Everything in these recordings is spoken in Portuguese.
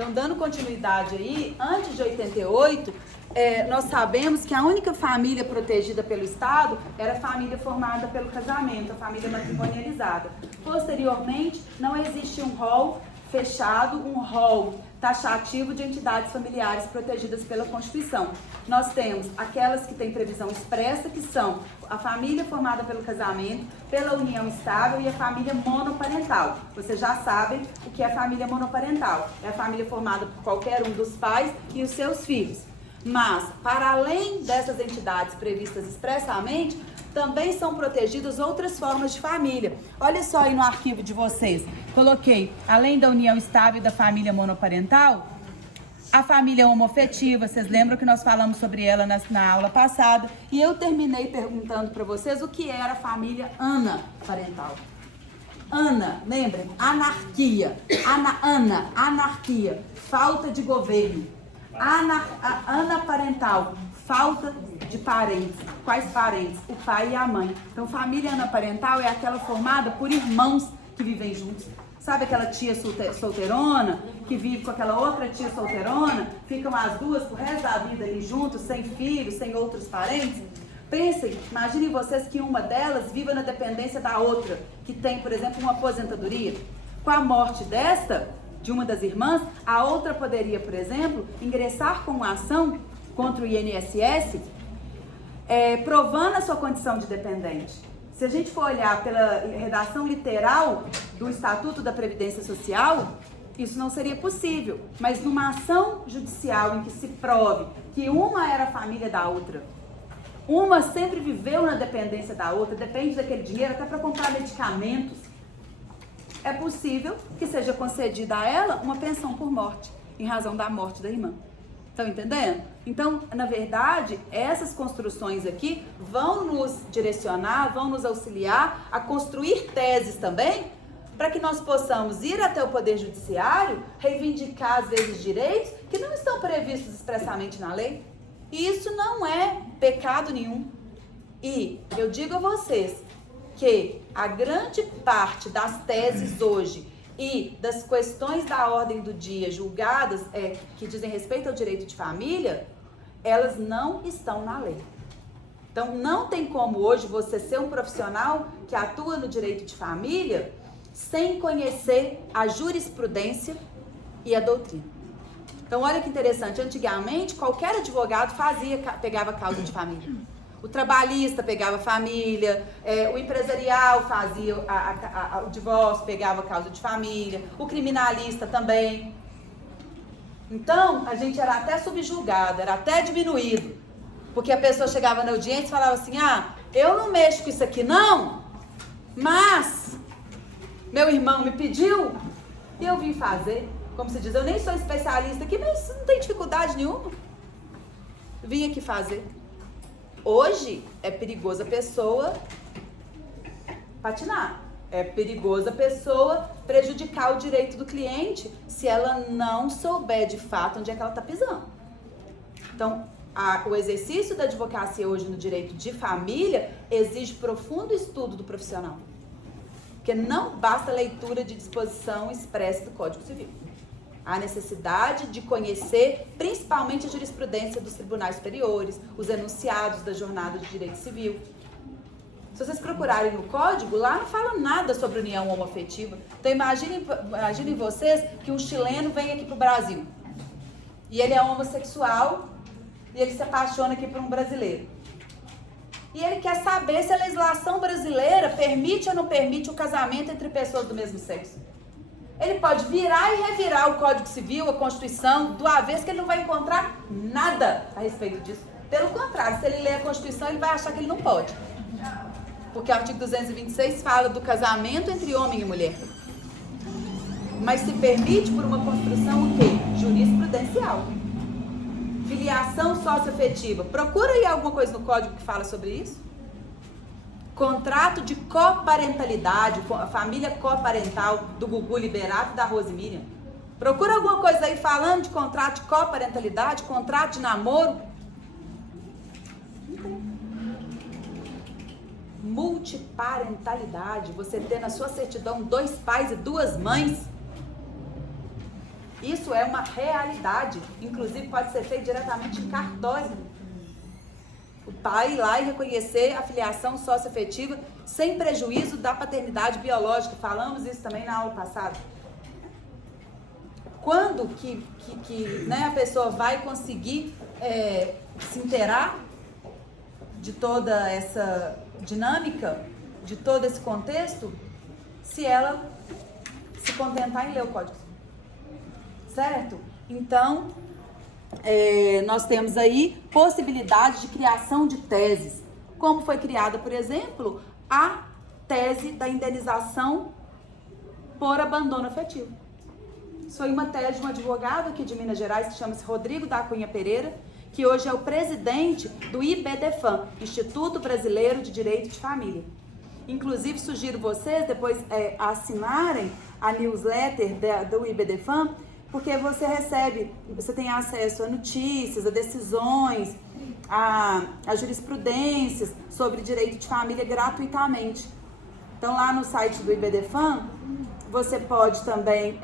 Então, dando continuidade aí, antes de 88, nós sabemos que a única família protegida pelo Estado era a família formada pelo casamento, a família matrimonializada. Posteriormente, não existe um rol fechado, um rol taxativo de entidades familiares protegidas pela Constituição. Nós temos aquelas que têm previsão expressa, que são a família formada pelo casamento, pela união estável e a família monoparental. Vocês já sabem o que é família monoparental. É a família formada por qualquer um dos pais e os seus filhos. Mas, para além dessas entidades previstas expressamente, também são protegidas outras formas de família. Olha só aí no arquivo de vocês. Coloquei, além da união estável e da família monoparental, a família homoafetiva. Vocês lembram que nós falamos sobre ela na aula passada. E eu terminei perguntando para vocês o que era a família anaparental. Ana, lembrem? Anarquia. Anarquia. Falta de governo. Anaparental. Falta de parentes. Quais parentes? O pai e a mãe. Então, família anaparental é aquela formada por irmãos que vivem juntos. Sabe aquela tia solteirona que vive com aquela outra tia solteirona? Ficam as duas pro resto da vida ali juntos, sem filhos, sem outros parentes? Pensem, imaginem vocês que uma delas viva na dependência da outra, que tem, por exemplo, uma aposentadoria. Com a morte de uma das irmãs, a outra poderia, por exemplo, ingressar com uma ação contra o INSS, provando a sua condição de dependente. Se a gente for olhar pela redação literal do Estatuto da Previdência Social, isso não seria possível. Mas numa ação judicial em que se prove que uma era a família da outra, uma sempre viveu na dependência da outra, depende daquele dinheiro até para comprar medicamentos, é possível que seja concedida a ela uma pensão por morte, em razão da morte da irmã. Estão entendendo? Então, na verdade, essas construções aqui vão nos direcionar, vão nos auxiliar a construir teses também, para que nós possamos ir até o Poder Judiciário, reivindicar, às vezes, direitos que não estão previstos expressamente na lei. E isso não é pecado nenhum. E eu digo a vocês que a grande parte das teses hoje e das questões da ordem do dia julgadas, que dizem respeito ao direito de família, elas não estão na lei. Então, não tem como hoje você ser um profissional que atua no direito de família sem conhecer a jurisprudência e a doutrina. Então, olha que interessante. Antigamente, qualquer advogado pegava causa de família. O trabalhista pegava família, o empresarial fazia o divórcio, pegava causa de família, o criminalista também. Então, a gente era até subjugado, era até diminuído. Porque a pessoa chegava na audiência e falava assim, eu não mexo com isso aqui não, mas meu irmão me pediu e eu vim fazer. Como se diz, eu nem sou especialista aqui, mas não tem dificuldade nenhuma. Vim aqui fazer. Hoje é perigoso a pessoa patinar. É perigoso a pessoa prejudicar o direito do cliente se ela não souber de fato onde é que ela está pisando. Então, o exercício da advocacia hoje no direito de família exige profundo estudo do profissional. Porque não basta leitura de disposição expressa do Código Civil. Há necessidade de conhecer principalmente a jurisprudência dos tribunais superiores, os enunciados da jornada de direito civil. Se vocês procurarem no código, lá não fala nada sobre união homoafetiva. Então imaginem vocês que um chileno vem aqui para o Brasil e ele é homossexual e ele se apaixona aqui por um brasileiro. E ele quer saber se a legislação brasileira permite ou não permite o casamento entre pessoas do mesmo sexo. Ele pode virar e revirar o Código Civil, a Constituição, do avesso, que ele não vai encontrar nada a respeito disso. Pelo contrário, se ele ler a Constituição, ele vai achar que ele não pode. Porque o artigo 226 fala do casamento entre homem e mulher. Mas se permite por uma construção o quê? Jurisprudencial. Filiação socioafetiva. Procura aí alguma coisa no Código que fala sobre isso. Contrato de coparentalidade, a família coparental do Gugu Liberato e da Rose Miriam. Procura alguma coisa aí falando de contrato de coparentalidade, contrato de namoro. Não tem. Multiparentalidade, você ter na sua certidão 2 pais e 2 mães. Isso é uma realidade. Inclusive pode ser feito diretamente em cartório. O pai ir lá e reconhecer a filiação socioafetiva sem prejuízo da paternidade biológica. Falamos isso também na aula passada. Quando que né, a pessoa vai conseguir se inteirar de toda essa dinâmica, de todo esse contexto, se ela se contentar em ler o Código Civil. Certo? Então, nós temos aí possibilidade de criação de teses. Como foi criada, por exemplo, a tese da indenização por abandono afetivo. Isso foi uma tese de um advogado aqui de Minas Gerais, que chama-se Rodrigo da Cunha Pereira, que hoje é o presidente do IBDFAM, Instituto Brasileiro de Direito de Família. Inclusive, sugiro vocês depois assinarem a newsletter do IBDFAM, porque você tem acesso a notícias, a decisões, a jurisprudências sobre direito de família gratuitamente. Então, lá no site do IBDFAM, você pode também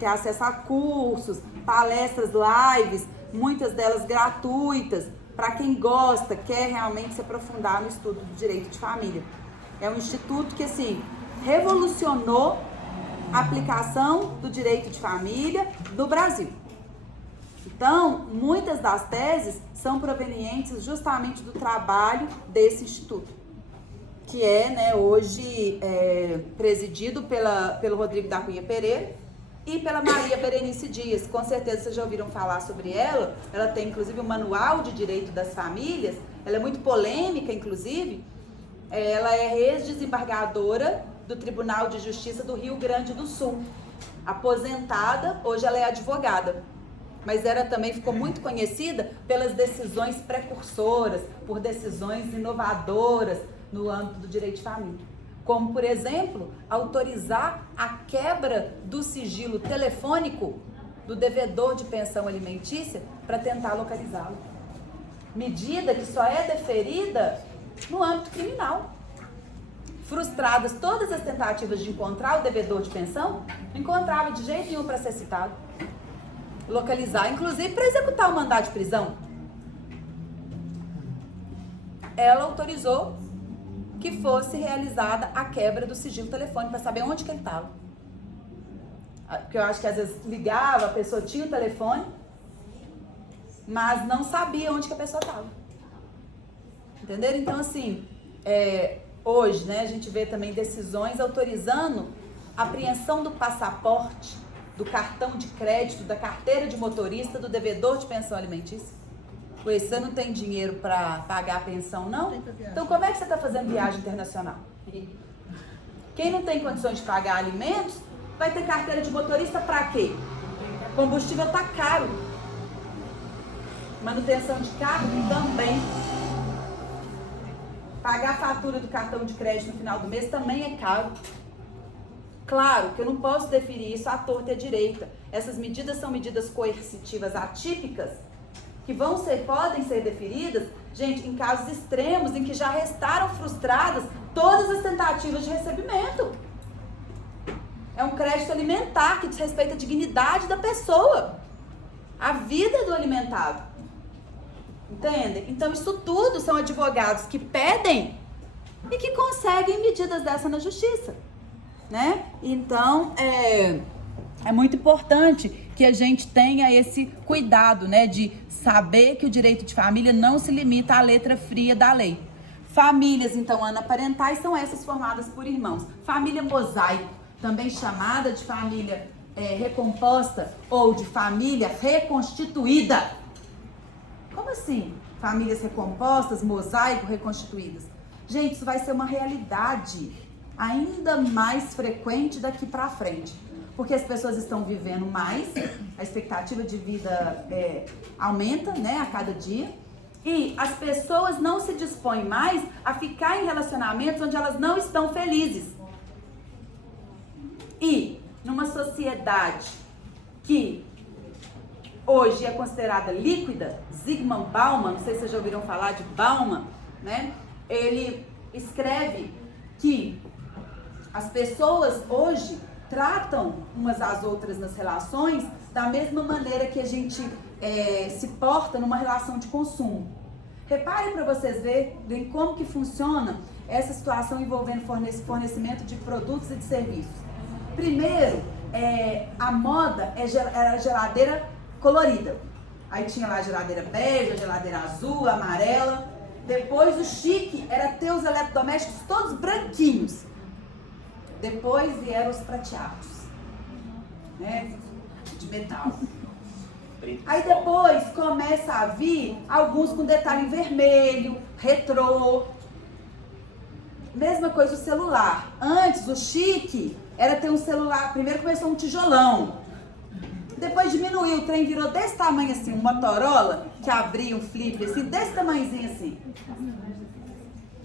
ter acesso a cursos, palestras, lives, muitas delas gratuitas, para quem gosta, quer realmente se aprofundar no estudo do direito de família. É um instituto que, assim, revolucionou a aplicação do direito de família no Brasil. Então, muitas das teses são provenientes justamente do trabalho desse instituto, que é, hoje presidido pelo Rodrigo da Cunha Pereira e pela Maria Berenice Dias. Com certeza vocês já ouviram falar sobre ela. Ela tem, inclusive, um manual de direito das famílias. Ela é muito polêmica, inclusive. Ela é ex-desembargadora do Tribunal de Justiça do Rio Grande do Sul. Aposentada, hoje ela é advogada. Mas ela também ficou muito conhecida pelas decisões precursoras, por decisões inovadoras no âmbito do direito de família. Como, por exemplo, autorizar a quebra do sigilo telefônico do devedor de pensão alimentícia para tentar localizá-lo. Medida que só é deferida no âmbito criminal. Frustradas todas as tentativas de encontrar o devedor de pensão, não encontrava de jeito nenhum para ser citado. Localizar, inclusive para executar o mandado de prisão. Ela autorizou que fosse realizada a quebra do sigilo telefônico para saber onde que ele estava. Porque eu acho que às vezes ligava, a pessoa tinha o telefone, mas não sabia onde que a pessoa estava. Entenderam? Então, assim, hoje, a gente vê também decisões autorizando a apreensão do passaporte, do cartão de crédito, da carteira de motorista, do devedor de pensão alimentícia. Ué, você não tem dinheiro para pagar a pensão, não? Então, como é que você está fazendo viagem internacional? Quem não tem condições de pagar alimentos, vai ter carteira de motorista para quê? Combustível está caro. Manutenção de carro também. Pagar a fatura do cartão de crédito no final do mês também é caro. Claro que eu não posso deferir isso à torta e à direita. Essas medidas são medidas coercitivas atípicas, que podem ser deferidas, gente, em casos extremos, em que já restaram frustradas todas as tentativas de recebimento. É um crédito alimentar que diz respeito à dignidade da pessoa, à vida do alimentado. Entendem? Então, isso tudo são advogados que pedem e que conseguem medidas dessa na justiça, né? Então, é muito importante que a gente tenha esse cuidado, de saber que o direito de família não se limita à letra fria da lei. Famílias, então, anaparentais são essas formadas por irmãos. Família mosaico, também chamada de família recomposta ou de família reconstituída. Como assim? Famílias recompostas, mosaico, reconstituídas. Gente, isso vai ser uma realidade ainda mais frequente daqui para frente. Porque as pessoas estão vivendo mais, a expectativa de vida aumenta, a cada dia. E as pessoas não se dispõem mais a ficar em relacionamentos onde elas não estão felizes. E numa sociedade que hoje é considerada líquida, Zygmunt Bauman, não sei se vocês já ouviram falar de Bauman, ele escreve que as pessoas hoje tratam umas às outras nas relações da mesma maneira que a gente se porta numa relação de consumo. Reparem para vocês verem como que funciona essa situação envolvendo fornecimento de produtos e de serviços. Primeiro, a moda era a geladeira colorida. Aí tinha lá a geladeira bege, a geladeira azul, amarela. Depois o chique era ter os eletrodomésticos todos branquinhos. Depois vieram os prateados, né? De metal. Aí depois começa a vir alguns com detalhe em vermelho, retrô. Mesma coisa o celular. Antes o chique era ter um celular, primeiro começou um tijolão. Depois diminuiu, o trem virou desse tamanho assim, um Motorola, que abria um flip assim, desse tamanhozinho assim.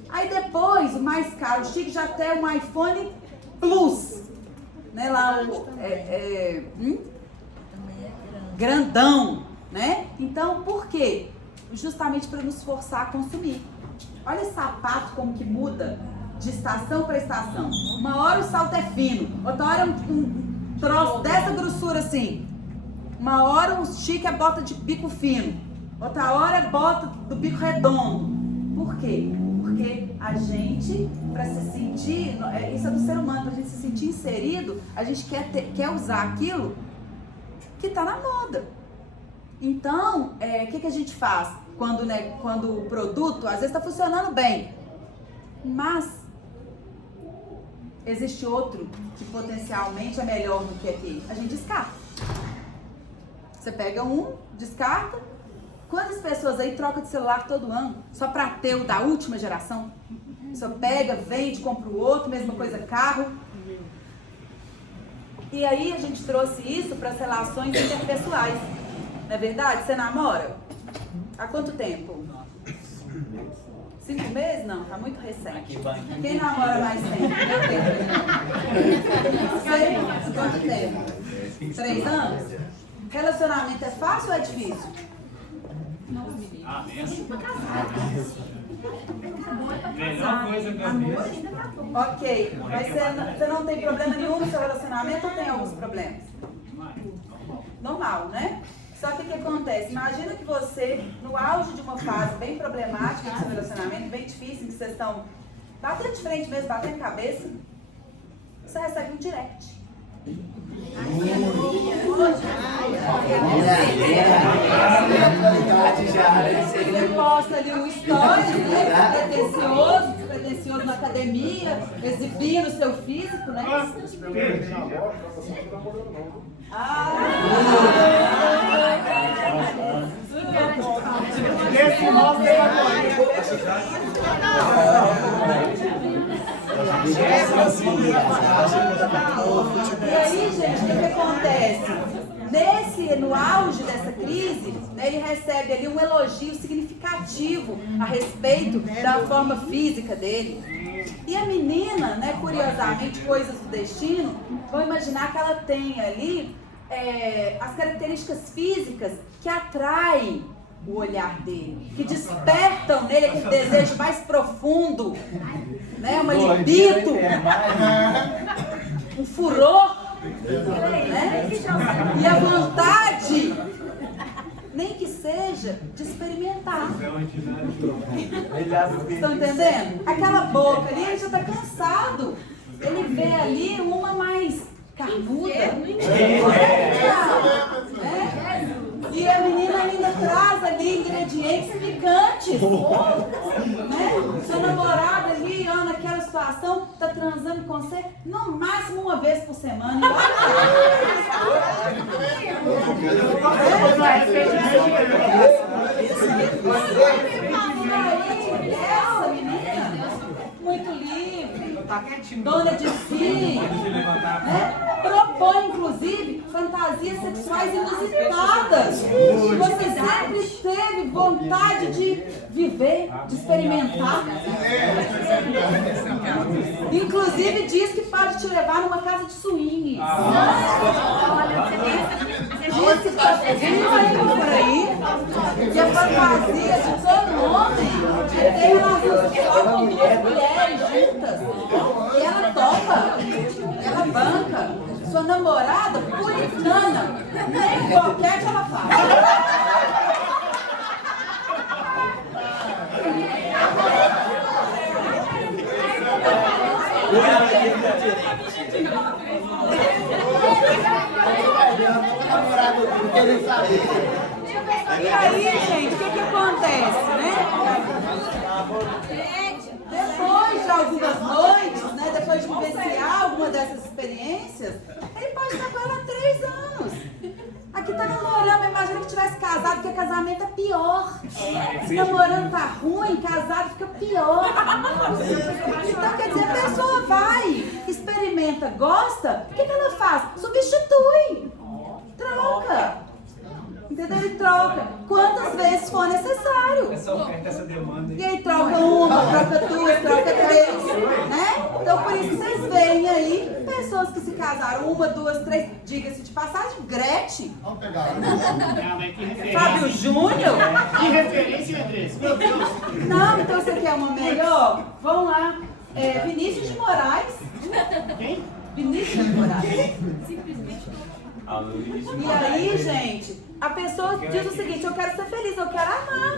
Aí depois, o mais caro, o chique já tem um iPhone Plus, né, lá grandão, né? Então, por quê? Justamente para nos forçar a consumir. Olha esse sapato como que muda de estação para estação. Uma hora o salto é fino, outra hora um troço dessa grossura assim. Uma hora o chique é bota de bico fino, outra hora é bota do bico redondo. Por quê? Porque a gente, para se sentir, isso é do ser humano, para a gente se sentir inserido, a gente quer usar aquilo que está na moda. Então, o que a gente faz quando o produto, às vezes está funcionando bem, mas existe outro que potencialmente é melhor do que aquele? A gente descarta. Você pega um, descarta. Quantas pessoas aí trocam de celular todo ano só para ter o da última geração? Só pega, vende, compra o outro, mesma coisa, carro. E aí a gente trouxe isso para as relações interpessoais. Não é verdade? Você namora? Há quanto tempo? 5 meses? Não, tá muito recente. Quem namora mais tempo? Meu tempo. Você? Quanto tempo? 3 anos? Relacionamento é fácil ou é difícil? Ah, benção. Melhor coisa que eu fiz. Ok, mas você não tem problema nenhum no seu relacionamento ou tem alguns problemas? Normal, né? Só que o que acontece? Imagina que você, no auge de uma fase bem problemática do seu relacionamento, bem difícil, que vocês estão batendo de frente mesmo, batendo cabeça, você recebe um direct. Você posta ali um story, né? Despretensioso na academia, exibindo o seu físico, né? E aí, gente, o que acontece? No auge dessa crise, né, ele recebe ali um elogio significativo a respeito da forma física dele. E a menina, né, curiosamente, coisas do destino, vão imaginar que ela tem ali as características físicas que atraem o olhar dele, que despertam nele aquele desejo mais profundo, né, uma libido, um furor, né, e a vontade, nem que seja, de experimentar. Estão entendendo? Aquela boca ali, ele já está cansado, ele vê ali uma mais carnuda, e a menina ainda traz ali ingredientes picantes, né? Seu namorado ali, naquela situação, tá transando com você no máximo uma vez por semana. Essa menina, muito livre, dona de si, né? Propõe, inclusive, fantasias sexuais inusitadas. Você sempre teve vontade de viver, de experimentar. Inclusive, diz que pode te levar numa casa de swing. Diz que está vindo por aí que a fantasia de todo homem é ter relação sexual com 2 mulheres juntas. E ela topa, ela banca. namorada puritana. Nem qualquer que ela faz. E aí, gente, o que acontece, né? Depois de algumas noites, né? Depois de vivenciar alguma dessas experiências, ele pode estar com ela há 3 anos. Aqui tá namorando, imagina que tivesse casado, porque casamento é pior. Se namorando tá ruim, casado fica pior. Então, quer dizer, a pessoa vai, experimenta, gosta, o que ela faz? Substitui, troca. Entendeu? Ele troca quantas vezes for necessário. Essa oferta, essa demanda. E aí troca uma, troca 2, troca 3, né? Então por isso que vocês veem aí pessoas que se casaram 1, 2, 3, diga-se de passagem, Gretchen. Vamos pegar. Fábio Júnior. Que referência, Andressa? Meu Deus. Não, então você quer uma melhor? Vamos lá. Vinícius de Moraes. Quem? Vinícius de Moraes. Simplesmente. E aí, gente, a pessoa diz o seguinte: eu quero ser feliz, eu quero amar.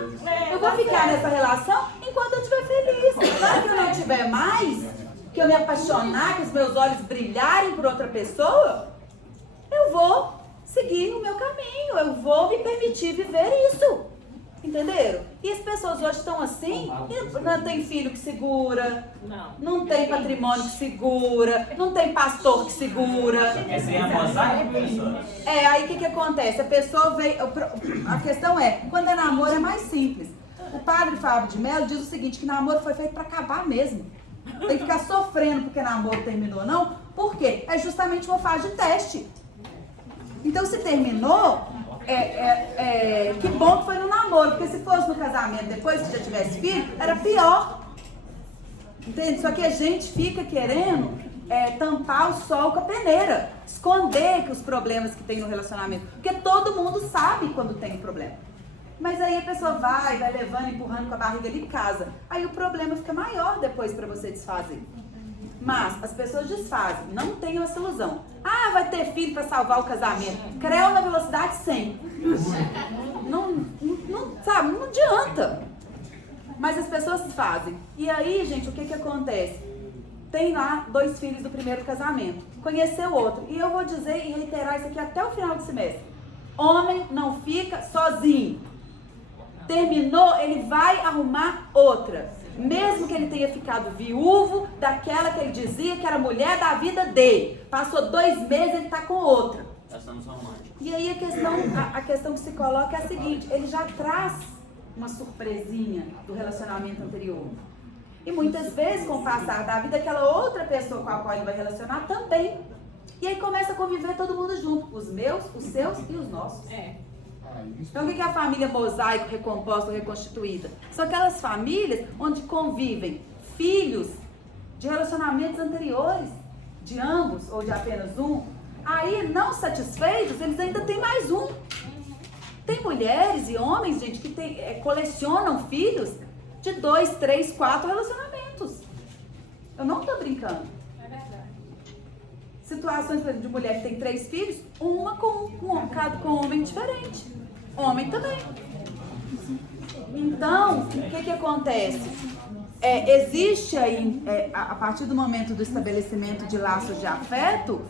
Eu vou ficar nessa relação enquanto eu estiver feliz. Claro que eu não tiver mais, que eu me apaixonar, que os meus olhos brilharem por outra pessoa, eu vou seguir o meu caminho, eu vou me permitir viver isso. Entenderam? E as pessoas hoje estão assim, e não tem filho que segura, não tem patrimônio que segura, não tem pastor que segura. Essa é a mosaico, professora? Aí o que acontece? A pessoa veio. A questão é, quando é namoro é mais simples. O padre Fábio de Mello diz o seguinte, que namoro foi feito para acabar mesmo. Tem que ficar sofrendo porque namoro terminou, não? Por quê? É justamente uma fase de teste. Então se terminou, que bom que foi no namoro, porque se fosse no casamento depois que já tivesse filho, era pior. Entende? Só que a gente fica querendo tampar o sol com a peneira, esconder os problemas que tem no relacionamento, porque todo mundo sabe quando tem um problema. Mas aí a pessoa vai levando, empurrando com a barriga ali em casa. Aí o problema fica maior depois para você desfazer. Mas as pessoas desfazem, não tenham essa ilusão. Ah, vai ter filho para salvar o casamento. Creu na velocidade 100. Sabe, não adianta. Mas as pessoas fazem. E aí, gente, o que acontece? Tem lá 2 filhos do primeiro casamento. Conheceu outro. E eu vou dizer e reiterar isso aqui até o final do semestre. Homem não fica sozinho. Terminou, ele vai arrumar outra. Mesmo que ele tenha ficado viúvo daquela que ele dizia que era a mulher da vida dele. Passou 2 meses, ele está com outra. E aí a questão que se coloca é a seguinte: ele já traz uma surpresinha do relacionamento anterior. E muitas vezes, com o passar da vida, aquela outra pessoa com a qual ele vai relacionar também. E aí começa a conviver todo mundo junto. Os meus, os seus e os nossos. Então, o que é a família mosaico, recomposta ou reconstituída? São aquelas famílias onde convivem filhos de relacionamentos anteriores, de ambos ou de apenas um. Aí, não satisfeitos, eles ainda têm mais um. Tem mulheres e homens, gente, que colecionam filhos de 2, 3, 4 relacionamentos. Eu não estou brincando. É verdade. Situações, por exemplo, de mulher que tem 3 filhos, uma com um homem diferente. Homem também. Então, o que acontece? Existe aí, a partir do momento do estabelecimento de laços de afeto,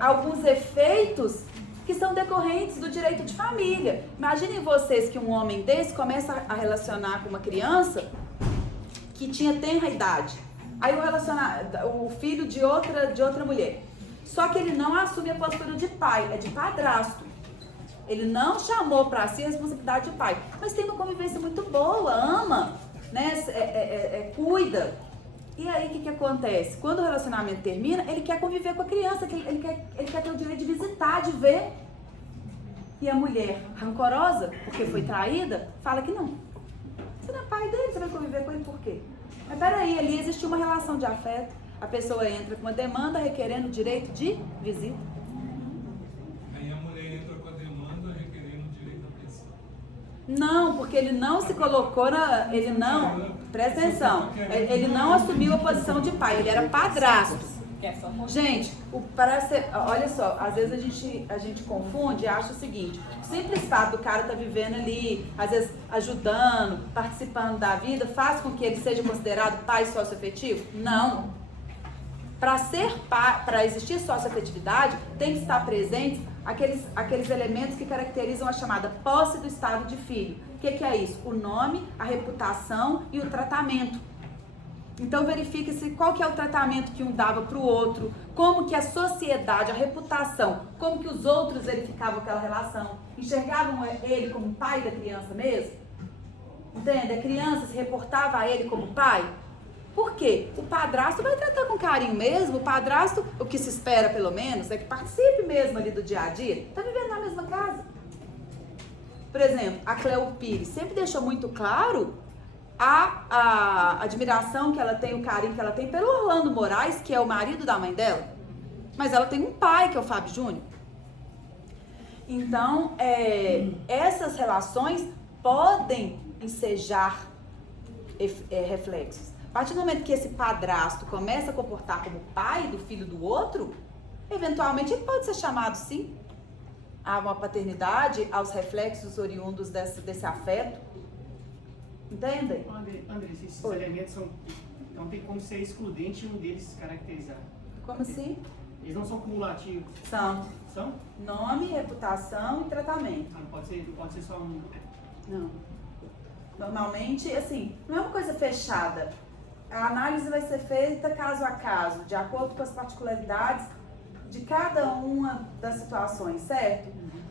alguns efeitos que são decorrentes do direito de família. Imaginem vocês que um homem desse começa a relacionar com uma criança que tinha tenra idade. Aí o filho de outra mulher. Só que ele não assume a postura de pai, é de padrasto. Ele não chamou para si a responsabilidade de pai. Mas tem uma convivência muito boa, ama, né? Cuida. E aí o que acontece? Quando o relacionamento termina, ele quer conviver com a criança, ele quer ter o direito de visitar, de ver. E a mulher, rancorosa, porque foi traída, fala que não. Você não é pai dele, você vai conviver com ele por quê? Mas peraí, ali existe uma relação de afeto. A pessoa entra com uma demanda requerendo o direito de visita. Aí a mulher entra com a demanda requerendo o direito à pensão. Não, porque ele não se colocou presta atenção, ele não assumiu a posição de pai, ele era padrasto. Gente, olha só, às vezes a gente confunde e acha o seguinte: o simples fato do cara estar vivendo ali, às vezes ajudando, participando da vida, faz com que ele seja considerado pai socioafetivo? Não. Para existir socioafetividade, tem que estar presentes aqueles elementos que caracterizam a chamada posse do estado de filho. O que é isso? O nome, a reputação e o tratamento. Então verifica-se qual que é o tratamento que um dava para o outro, como que a sociedade, a reputação, como que os outros verificavam aquela relação. Enxergavam ele como pai da criança mesmo? Entende? A criança se reportava a ele como pai? Por quê? O padrasto vai tratar com carinho mesmo, o padrasto, o que se espera pelo menos, é que participe mesmo ali do dia a dia, está vivendo na mesma casa. Por exemplo, a Cleo Pires sempre deixou muito claro a admiração que ela tem, o carinho que ela tem pelo Orlando Moraes, que é o marido da mãe dela. Mas ela tem um pai, que é o Fábio Júnior. Então, essas relações podem ensejar reflexos. A partir do momento que esse padrasto começa a comportar como pai do filho do outro, eventualmente ele pode ser chamado, sim, a uma paternidade, aos reflexos oriundos desse afeto. Entendem? André, esses elementos não tem como ser excludente um deles se caracterizar. Como assim? Eles não são cumulativos. São. São? Nome, reputação e tratamento. Não pode ser só um. Não. Normalmente, assim, não é uma coisa fechada. A análise vai ser feita caso a caso, de acordo com as particularidades de cada uma das situações, certo?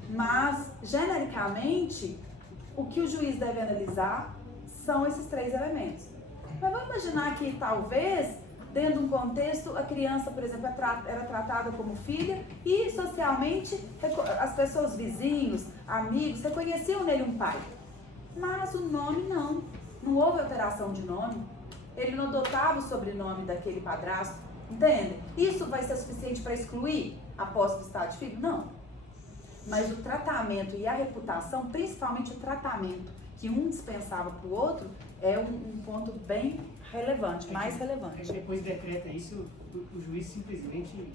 Mas, genericamente, o que o juiz deve analisar são esses três elementos. Mas vamos imaginar que, talvez, dentro de um contexto, a criança, por exemplo, era tratada como filha e, socialmente, as pessoas, vizinhos, amigos, reconheciam nele um pai. Mas o nome não. Não houve alteração de nome. Ele não adotava o sobrenome daquele padrasto. Entende? Isso vai ser suficiente para excluir a posse do estado de filho? Não. Mas o tratamento e a reputação, principalmente o tratamento que um dispensava para o outro, é um ponto bem relevante, mais relevante. Depois decreta isso, o juiz simplesmente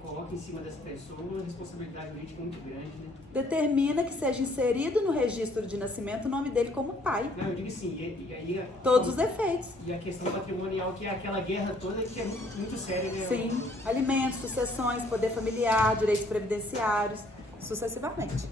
coloca em cima dessa pessoa uma responsabilidade jurídica muito grande, né? Determina que seja inserido no registro de nascimento o nome dele como pai. Não, eu digo assim, e aí... Todos os efeitos. E a questão patrimonial, que é aquela guerra toda que é muito, muito séria, né? Sim, alimentos, sucessões, poder familiar, direitos previdenciários, sucessivamente.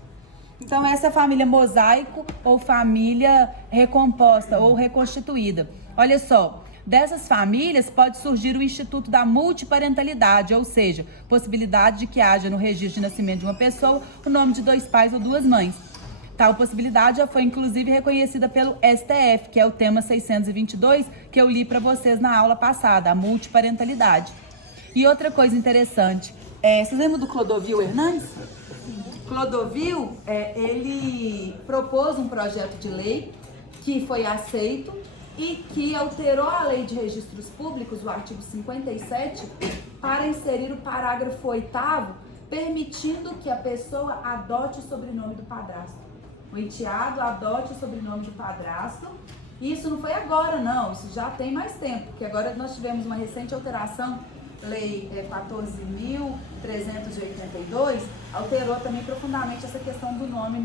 Então essa é a família mosaico ou família recomposta ou reconstituída. Olha só, dessas famílias pode surgir o instituto da multiparentalidade, ou seja, possibilidade de que haja no registro de nascimento de uma pessoa o nome de dois pais ou duas mães. Tal possibilidade já foi inclusive reconhecida pelo STF, que é o tema 622 que eu li para vocês na aula passada, a multiparentalidade. E outra coisa interessante, vocês lembram do Clodovil Hernandes? Clodovil, ele propôs um projeto de lei que foi aceito e que alterou a Lei de Registros Públicos, o artigo 57, para inserir o parágrafo 8º, permitindo que a pessoa adote o sobrenome do padrasto. O enteado adote o sobrenome do padrasto. E isso não foi agora, não, isso já tem mais tempo, porque agora nós tivemos uma recente alteração. Lei 14.382 alterou também profundamente essa questão do nome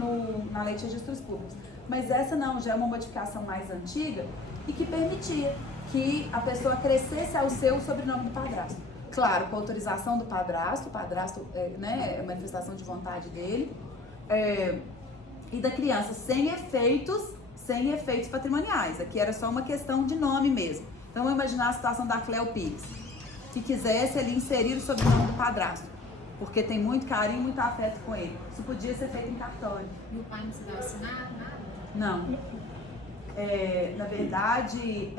na Lei de Registros Públicos. Mas essa não, já é uma modificação mais antiga e que permitia que a pessoa crescesse ao seu sobrenome do padrasto. Claro, com autorização do padrasto, o padrasto é manifestação de vontade dele, e da criança, sem efeitos patrimoniais. Aqui era só uma questão de nome mesmo. Então, vamos imaginar a situação da Cleo Pires, que quisesse ali inserir o sobrenome do padrasto, porque tem muito carinho, muito afeto com ele. Isso podia ser feito em cartório. E o pai não se vai assinar nada? Não. Na verdade,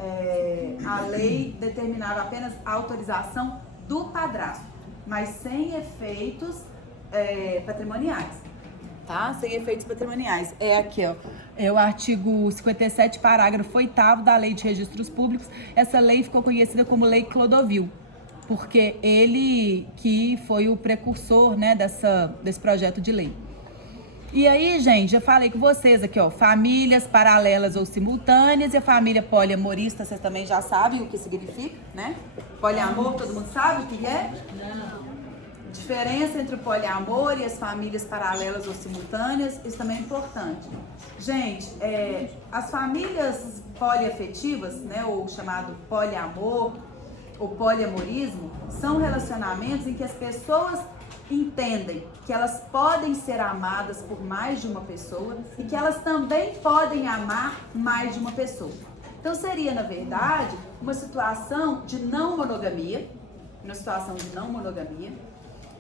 a lei determinava apenas a autorização do padrasto, mas sem efeitos patrimoniais. Tá? Sem efeitos patrimoniais. Aqui, ó. É o artigo 57, parágrafo 8º da Lei de Registros Públicos. Essa lei ficou conhecida como Lei Clodovil, porque ele que foi o precursor, né, desse projeto de lei. E aí, gente, já falei com vocês aqui, ó, famílias paralelas ou simultâneas, e a família poliamorista, vocês também já sabem o que significa, né? Poliamor, todo mundo sabe o que é? Não. Diferença entre o poliamor e as famílias paralelas ou simultâneas, isso também é importante. Gente, as famílias poliafetivas, né, ou chamado poliamor, ou poliamorismo, são relacionamentos em que as pessoas entendem que elas podem ser amadas por mais de uma pessoa e que elas também podem amar mais de uma pessoa. Então seria, na verdade, uma situação de não monogamia,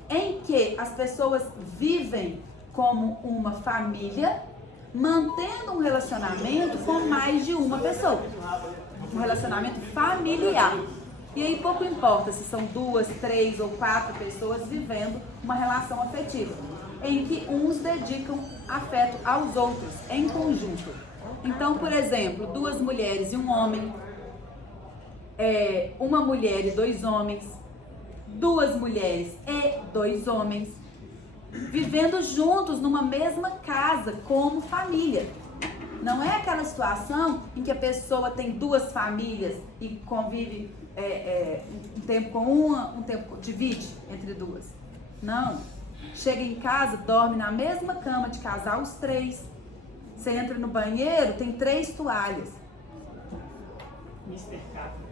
em que as pessoas vivem como uma família, mantendo um relacionamento com mais de uma pessoa, um relacionamento familiar. E aí pouco importa se são 2, 3 ou 4 pessoas vivendo uma relação afetiva, em que uns dedicam afeto aos outros, em conjunto. Então, por exemplo, 2 mulheres e um homem, uma mulher e 2 homens, 2 mulheres e 2 homens, vivendo juntos numa mesma casa, como família. Não é aquela situação em que a pessoa tem 2 famílias e convive um tempo com uma, um tempo divide entre 2. Não. Chega em casa, dorme na mesma cama de casal os 3. Você entra no banheiro, tem 3 toalhas. Mr. Catra.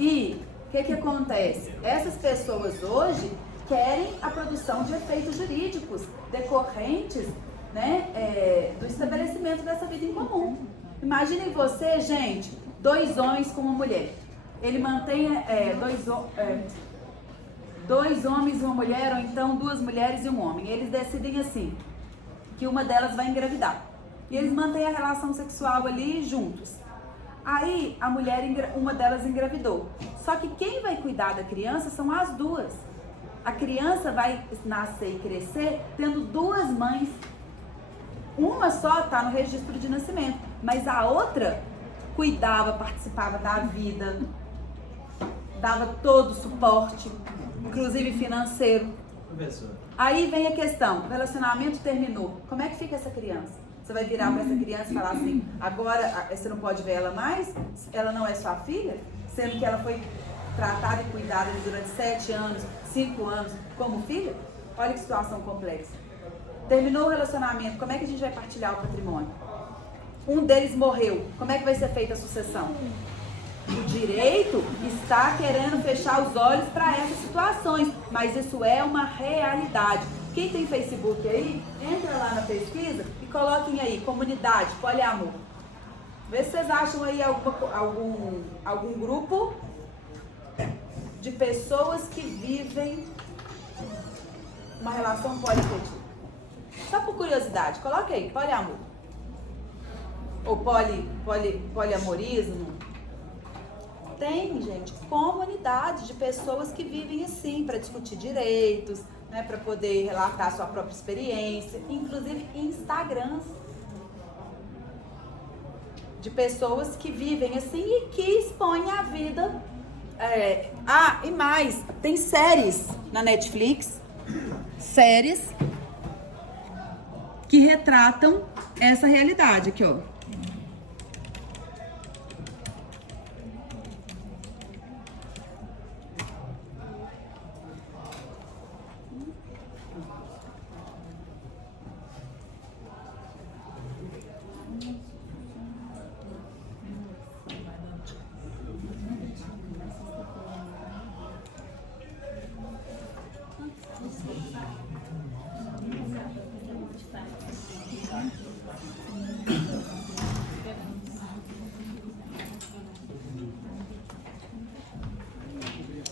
E o que acontece? Essas pessoas hoje querem a produção de efeitos jurídicos decorrentes, né, do estabelecimento dessa vida em comum. Imaginem você, gente, 2 homens com uma mulher. Ele mantém 2 homens e uma mulher, ou então 2 mulheres e um homem. Eles decidem assim, que uma delas vai engravidar. E eles mantêm a relação sexual ali juntos. Aí a mulher, uma delas engravidou. Só que quem vai cuidar da criança são as 2. A criança vai nascer e crescer tendo 2 mães. Uma só está no registro de nascimento, mas a outra cuidava, participava da vida, dava todo o suporte, inclusive financeiro. Professor. Aí vem a questão, o relacionamento terminou. Como é que fica essa criança? Você vai virar para essa criança e falar assim, agora você não pode ver ela mais? Ela não é sua filha? Sendo que ela foi tratada e cuidada durante 7 anos, 5 anos como filha? Olha que situação complexa. Terminou o relacionamento, como é que a gente vai partilhar o patrimônio? Um deles morreu, como é que vai ser feita a sucessão? O direito está querendo fechar os olhos para essas situações, mas isso é uma realidade. Quem tem Facebook aí, entra lá na pesquisa e coloquem aí, comunidade, poliamor. Vê se vocês acham aí algum grupo de pessoas que vivem uma relação poliafetiva. Só por curiosidade, coloca aí, poliamor. Ou poliamorismo. Tem, gente, comunidade de pessoas que vivem assim, para discutir direitos, né, para poder relatar sua própria experiência, inclusive Instagrams de pessoas que vivem assim e que expõem a vida. E mais, tem séries na Netflix, séries que retratam essa realidade aqui, ó.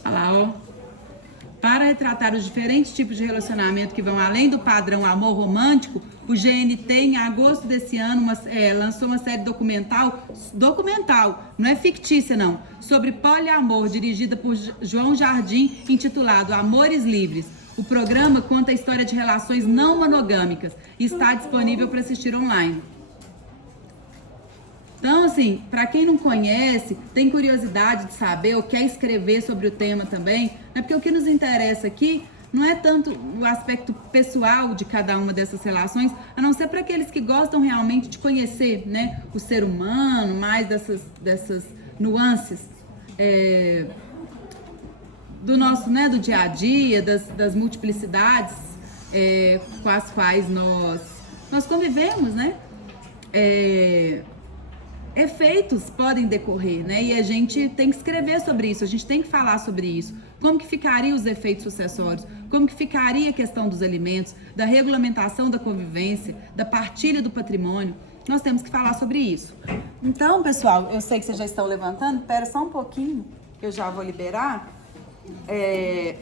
Olha lá, ó. Para retratar os diferentes tipos de relacionamento que vão além do padrão amor romântico, o GNT, em agosto desse ano, lançou uma série documental, não é fictícia não, sobre poliamor, dirigida por João Jardim, intitulado Amores Livres. O programa conta a história de relações não monogâmicas e está disponível para assistir online. Então, assim, para quem não conhece, tem curiosidade de saber ou quer escrever sobre o tema também, né? Porque o que nos interessa aqui não é tanto o aspecto pessoal de cada uma dessas relações, a não ser para aqueles que gostam realmente de conhecer, né, o ser humano, mais dessas nuances do nosso, né, do dia a dia, das multiplicidades com as quais nós convivemos, né? Efeitos podem decorrer, né? E a gente tem que escrever sobre isso, a gente tem que falar sobre isso. Como que ficariam os efeitos sucessórios? Como que ficaria a questão dos alimentos, da regulamentação da convivência, da partilha do patrimônio? Nós temos que falar sobre isso. Então, pessoal, eu sei que vocês já estão levantando, espera só um pouquinho, eu já vou liberar.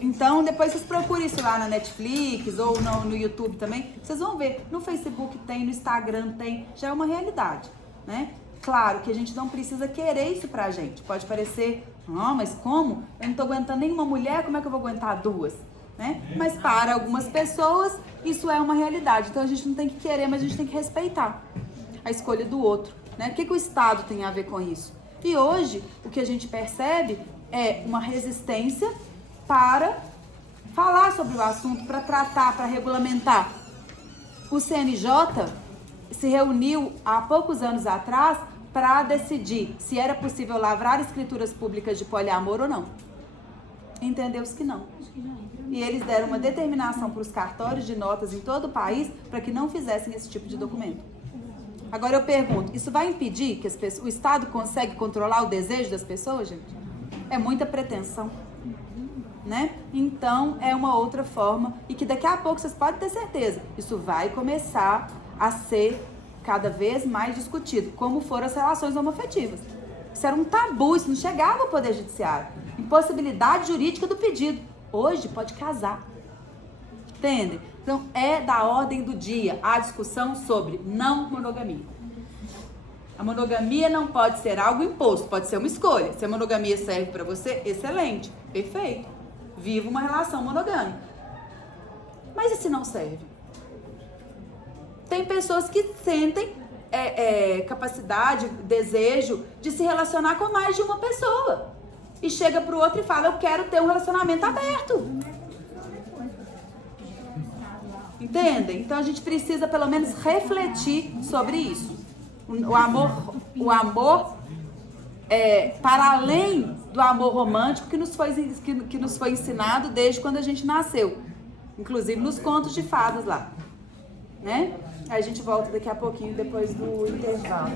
Então, depois vocês procurem isso lá na Netflix ou no YouTube também. Vocês vão ver, no Facebook tem, no Instagram tem, já é uma realidade, né? Claro que a gente não precisa querer isso pra gente. Pode parecer, mas como? Eu não tô aguentando nenhuma mulher, como é que eu vou aguentar duas? Né? Mas para algumas pessoas, isso é uma realidade. Então a gente não tem que querer, mas a gente tem que respeitar a escolha do outro. Né? O que o Estado tem a ver com isso? E hoje, o que a gente percebe é uma resistência para falar sobre o assunto, para tratar, para regulamentar. O CNJ se reuniu há poucos anos atrás para decidir se era possível lavrar escrituras públicas de poliamor ou não. Entendeu-se que não. E eles deram uma determinação para os cartórios de notas em todo o país para que não fizessem esse tipo de documento. Agora eu pergunto, isso vai impedir que o Estado consegue controlar o desejo das pessoas, gente? É muita pretensão, né? Então é uma outra forma e que daqui a pouco vocês podem ter certeza, isso vai começar a ser cada vez mais discutido, como foram as relações homoafetivas. Isso era um tabu, isso não chegava ao Poder Judiciário. Impossibilidade jurídica do pedido. Hoje pode casar. Entende? Então é da ordem do dia a discussão sobre não monogamia. A monogamia não pode ser algo imposto, pode ser uma escolha. Se a monogamia serve para você, excelente, perfeito. Viva uma relação monogâmica. Mas e se não serve? Tem pessoas que sentem capacidade, desejo de se relacionar com mais de uma pessoa. E chega pro outro e fala, eu quero ter um relacionamento aberto. Entendem? Então a gente precisa pelo menos refletir sobre isso. O amor para além do amor romântico que nos foi ensinado desde quando a gente nasceu. Inclusive nos contos de fadas lá. Né? Aí a gente volta daqui a pouquinho, depois do intervalo.